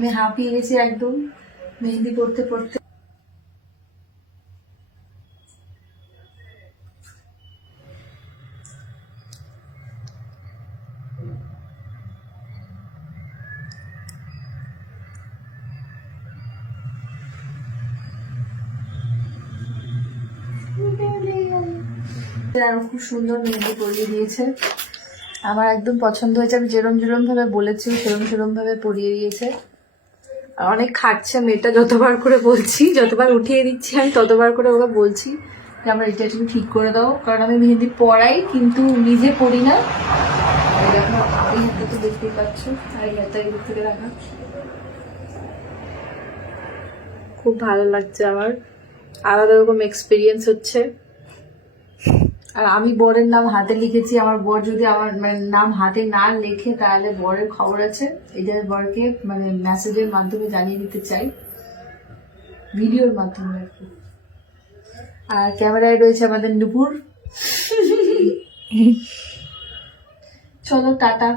আমি হাঁপিয়ে গেছি একদম মেহেন্দি পড়তে পড়তে। খুব সুন্দর মেহেন্দি পরিয়ে দিয়েছে, আমার একদম পছন্দ হয়েছে। আমি যেরম যেরম ভাবে বলেছি সেরম সেরম ভাবে পরিয়ে দিয়েছে। আর অনেক খাটছে মেয়েটা, যতবার করে বলছি, যতবার উঠিয়ে দিচ্ছি আমি ততবার করে ওকে বলছি যে আমার এটা তুমি ঠিক করে দাও, কারণ আমি মেহেন্দি পরাই কিন্তু নিজে পড়ি না। দেখো এই হাতটা তো দেখতেই পাচ্ছ, আর এই হাতটা এদিক থেকে রাখা। খুব ভালো লাগছে আমার, আলাদা রকম এক্সপিরিয়েন্স হচ্ছে। আর আমি বরের নাম হাতে লিখেছি, আমার বর যদি আমার নাম হাতে না লেখে তাহলে বরের খবর আছে। এটা বরকে মেসেজের মাধ্যমে জানিয়ে দিতে চাই, ভিডিওর মাধ্যমে আর কি। আর ক্যামেরায় রয়েছে আমাদের নুপুর। চলো টাটা।